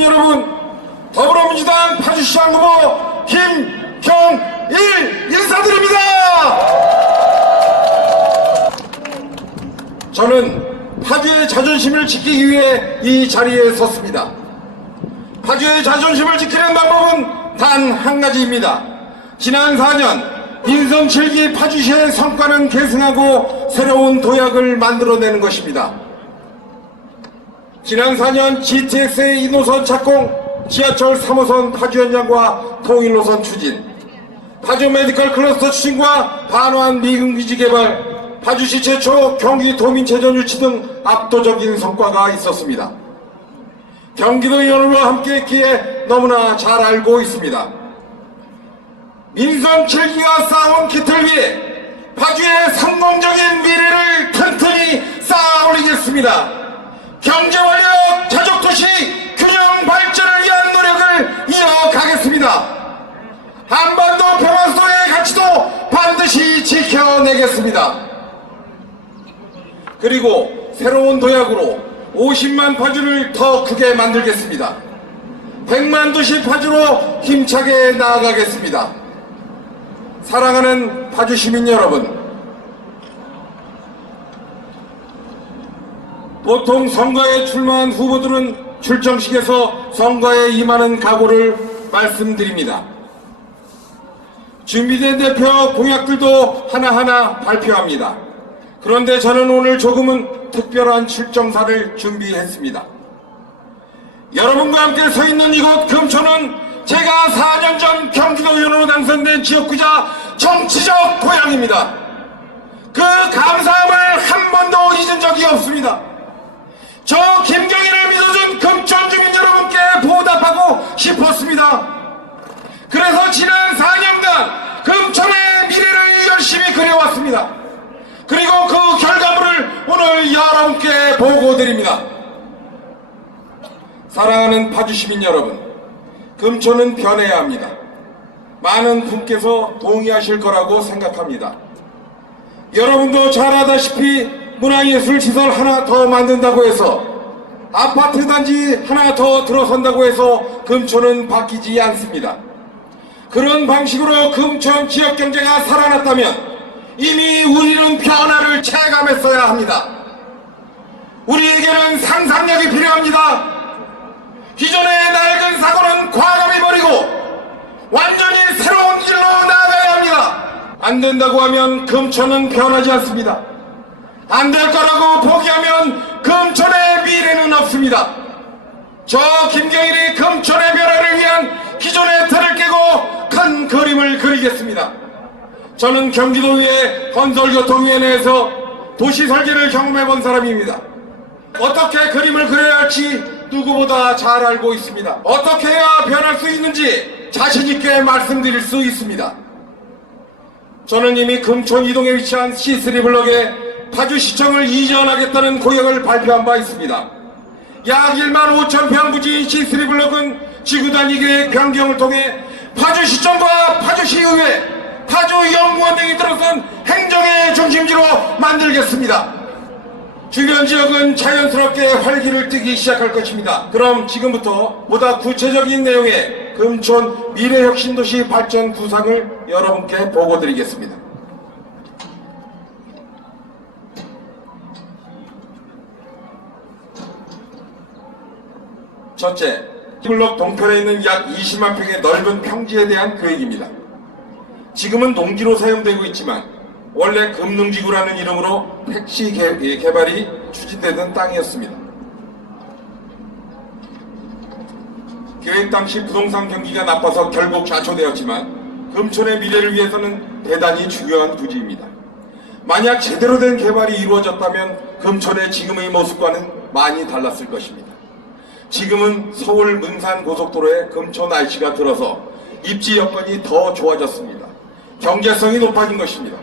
시민 여러분, 더불어민주당 파주시장 후보 김경일 인사드립니다. 저는 파주의 자존심을 지키기 위해 이 자리에 섰습니다. 파주의 자존심을 지키는 방법은 단 한 가지입니다. 지난 4년 민선 7기 파주시의 성과는 계승하고 새로운 도약을 만들어내는 것입니다. 지난 4년 GTX의 2노선 착공, 지하철 3호선 파주 연장과 통일노선 추진, 파주 메디컬 클러스터 추진과 반환 미군기지 개발, 파주시 최초 경기 도민체전 유치 등 압도적인 성과가 있었습니다. 경기도 의원과 함께했기에 너무나 잘 알고 있습니다. 민선 7기가 쌓아온 기틀 위에 파주의 성공적인 미래를 튼튼히 쌓아 올리겠습니다. 경제활력 자족도시 균형 발전을 위한 노력을 이어가겠습니다. 한반도 평화소의 가치도 반드시 지켜내겠습니다. 그리고 새로운 도약으로 50만 파주를 더 크게 만들겠습니다. 100만 도시 파주로 힘차게 나아가겠습니다. 사랑하는 파주 시민 여러분, 보통 선거에 출마한 후보들은 출정식에서 선거에 임하는 각오를 말씀드립니다. 준비된 대표 공약들도 하나하나 발표합니다. 그런데 저는 오늘 조금은 특별한 출정사를 준비했습니다. 여러분과 함께 서 있는 이곳 금초는 제가 4년 전 경기도 의원으로 당선된 지역구자 정치적 고향입니다. 그 감사함을 한 번도 잊은 적이 없습니다. 저 김경일을 믿어준 금천 주민 여러분께 보답하고 싶었습니다. 그래서 지난 4년간 금천의 미래를 열심히 그려왔습니다. 그리고 그 결과물을 오늘 여러분께 보고드립니다. 사랑하는 파주 시민 여러분, 금천은 변해야 합니다. 많은 분께서 동의하실 거라고 생각합니다. 여러분도 잘 아다시피 문화예술시설 하나 더 만든다고 해서, 아파트 단지 하나 더 들어선다고 해서 금천은 바뀌지 않습니다. 그런 방식으로 금천 지역경제가 살아났다면 이미 우리는 변화를 체감했어야 합니다. 우리에게는 상상력이 필요합니다. 기존의 낡은 사고는 과감히 버리고 완전히 새로운 길로 나아가야 합니다. 안 된다고 하면 금천은 변하지 않습니다. 안 될 거라고 포기하면 금천의 미래는 없습니다. 저 김경일이 금천의 변화를 위한 기존의 틀을 깨고 큰 그림을 그리겠습니다. 저는 경기도의회 건설교통위원회에서 도시 설계를 경험해본 사람입니다. 어떻게 그림을 그려야 할지 누구보다 잘 알고 있습니다. 어떻게 해야 변할 수 있는지 자신있게 말씀드릴 수 있습니다. 저는 이미 금천 이동에 위치한 C3블럭에 파주시청을 이전하겠다는 고역을 발표한 바 있습니다. 약 1만 5천 평 부지인 C3블럭은 지구단위 계획 변경을 통해 파주시청과 파주시의회, 파주연구원 등이 들어선 행정의 중심지로 만들겠습니다. 주변 지역은 자연스럽게 활기를 띠기 시작할 것입니다. 그럼 지금부터 보다 구체적인 내용의 금천 미래혁신도시 발전 구상을 여러분께 보고드리겠습니다. 첫째, 블럭 동편에 있는 약 20만 평의 넓은 평지에 대한 계획입니다. 지금은 농지로 사용되고 있지만 원래 금능지구라는 이름으로 택시 개발이 추진되던 땅이었습니다. 계획 당시 부동산 경기가 나빠서 결국 좌초되었지만 금천의 미래를 위해서는 대단히 중요한 부지입니다. 만약 제대로 된 개발이 이루어졌다면 금천의 지금의 모습과는 많이 달랐을 것입니다. 지금은 서울 문산 고속도로에 금천 IC가 들어서 입지 여건이 더 좋아졌습니다. 경제성이 높아진 것입니다.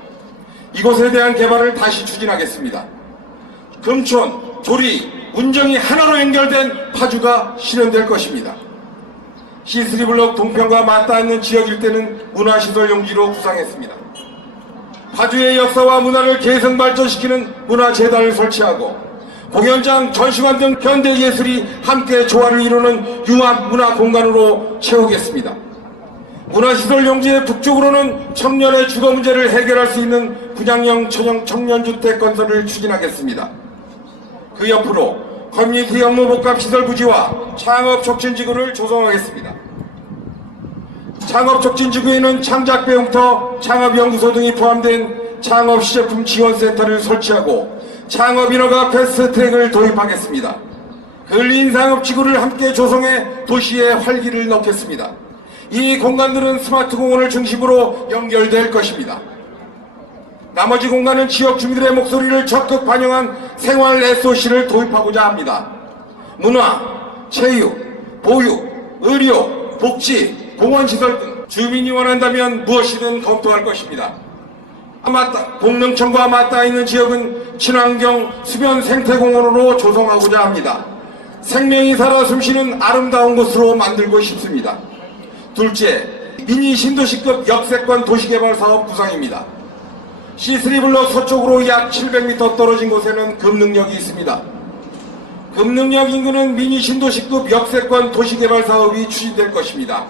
이곳에 대한 개발을 다시 추진하겠습니다. 금천, 조리, 운정이 하나로 연결된 파주가 실현될 것입니다. C3블럭 동편과 맞닿는 지역 일대는 문화시설 용지로 구상했습니다. 파주의 역사와 문화를 계승 발전시키는 문화재단을 설치하고 공연장, 전시관 등 현대예술이 함께 조화를 이루는 융합 문화공간으로 채우겠습니다. 문화시설 용지의 북쪽으로는 청년의 주거 문제를 해결할 수 있는 분양형 청년주택 건설을 추진하겠습니다. 그 옆으로 커뮤니티 업무복합시설 부지와 창업촉진지구를 조성하겠습니다. 창업촉진지구에는 창작배움터 창업연구소 등이 포함된 창업시제품 지원센터를 설치하고 창업인허가 패스트트랙을 도입하겠습니다. 근린상업지구를 함께 조성해 도시에 활기를 넣겠습니다. 이 공간들은 스마트 공원을 중심으로 연결될 것입니다. 나머지 공간은 지역 주민들의 목소리를 적극 반영한 생활 SOC를 도입하고자 합니다. 문화, 체육, 보육, 의료, 복지, 공원시설 등 주민이 원한다면 무엇이든 검토할 것입니다. 공릉천과 맞닿아 있는 지역은 친환경 수변 생태공원으로 조성하고자 합니다. 생명이 살아 숨쉬는 아름다운 곳으로 만들고 싶습니다. 둘째, 미니 신도시급 역세권 도시개발 사업 구상입니다. C3블록 서쪽으로 약 700m 떨어진 곳에는 금능역이 있습니다. 금능역 인근은 미니 신도시급 역세권 도시개발 사업이 추진될 것입니다.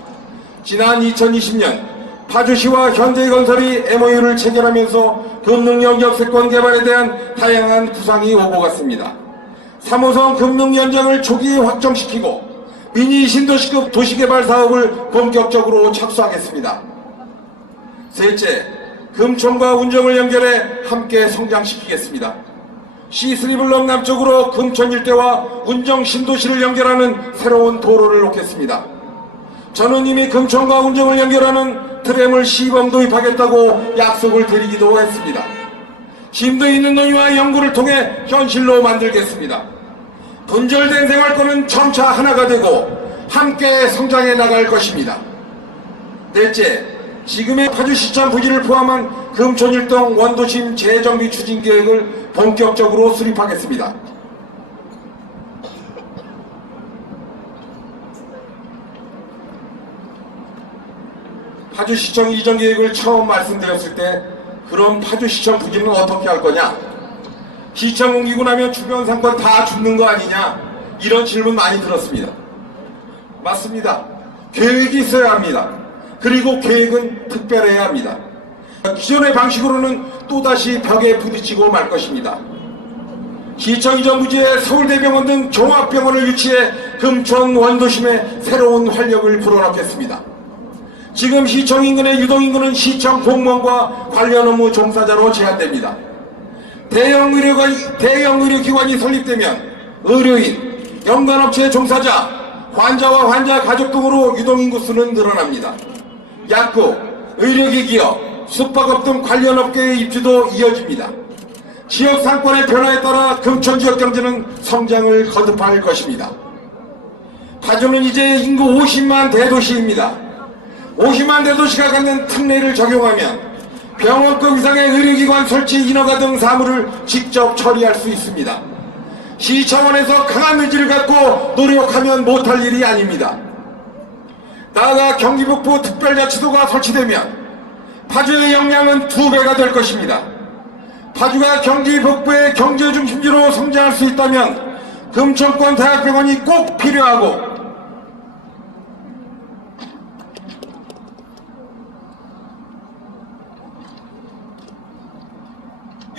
지난 2020년 파주시와 현대건설이 MOU를 체결하면서 금능역 역세권 개발에 대한 다양한 구상이 오고 갔습니다. 3호선 금능 연장을 초기 확정시키고 미니 신도시급 도시개발 사업을 본격적으로 착수하겠습니다. 셋째, 금천과 운정을 연결해 함께 성장시키겠습니다. C3블록 남쪽으로 금천 일대와 운정 신도시를 연결하는 새로운 도로를 놓겠습니다. 저는 이미 금천과 운정을 연결하는 트램을 시범 도입하겠다고 약속을 드리기도 했습니다. 심도 있는 논의와 연구를 통해 현실로 만들겠습니다. 분절된 생활권은 점차 하나가 되고 함께 성장해 나갈 것입니다. 넷째, 지금의 파주시청 부지를 포함한 금천일동 원도심 재정비 추진 계획을 본격적으로 수립하겠습니다. 파주시청 이전 계획을 처음 말씀드렸을 때 그럼 파주시청 부지는 어떻게 할 거냐? 시청 옮기고 나면 주변 상권 다 죽는 거 아니냐? 이런 질문 많이 들었습니다. 맞습니다. 계획이 있어야 합니다. 그리고 계획은 특별해야 합니다. 기존의 방식으로는 또다시 벽에 부딪히고 말 것입니다. 시청 이전 부지에 서울대병원 등 종합병원을 유치해 금천 원도심에 새로운 활력을 불어넣겠습니다. 지금 시청 인근의 유동인구는 시청 공무원과 관련 업무 종사자로 제한됩니다. 대형 의료기관이 설립되면 의료인, 연관업체 종사자, 환자와 환자 가족 등으로 유동인구 수는 늘어납니다. 약국, 의료기 기업, 숙박업 등 관련 업계의 입주도 이어집니다. 지역 상권의 변화에 따라 금천 지역 경제는 성장을 거듭할 것입니다. 파주는 이제 인구 50만 대도시입니다. 50만 대도시가 갖는 특례를 적용하면 병원급 이상의 의료기관 설치 인허가 등 사무를 직접 처리할 수 있습니다. 시 차원에서 강한 의지를 갖고 노력하면 못할 일이 아닙니다. 나아가 경기북부 특별자치도가 설치되면 파주의 역량은 2배가 될 것입니다. 파주가 경기 북부의 경제중심지로 성장할 수 있다면 금천권 대학병원이 꼭 필요하고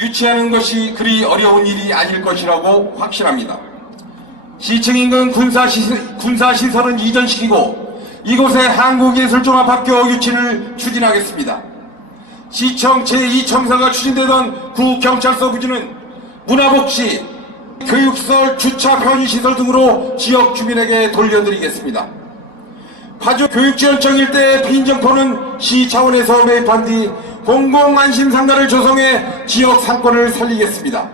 유치하는 것이 그리 어려운 일이 아닐 것이라고 확신합니다. 시청 인근 군사시설은 이전시키고 이곳에 한국예술종합학교 유치를 추진하겠습니다. 시청 제2청사가 추진되던 구경찰서 부지는 문화복지, 교육시설, 주차 편의시설 등으로 지역 주민에게 돌려드리겠습니다. 파주 교육지원청 일대의 빈정포는 시 차원에서 매입한 뒤 공공안심상가를 조성해 지역 상권을 살리겠습니다.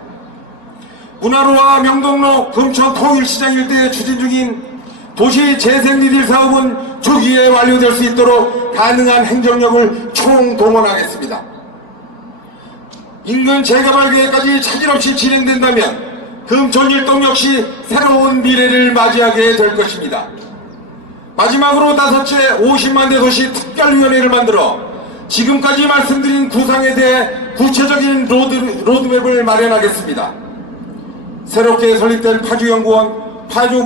문화로와 명동로, 금천 통일시장 일대에 추진 중인 도시 재생 리딜 사업은 조기에 완료될 수 있도록 가능한 행정력을 총동원하겠습니다. 인근 재개발 계획까지 차질 없이 진행된다면 금천일동 역시 새로운 미래를 맞이하게 될 것입니다. 마지막으로 5째 50만 대 도시 특별위원회를 만들어 지금까지 말씀드린 구상에 대해 구체적인 로드맵을 마련하겠습니다. 새롭게 설립될 파주연구원, 파주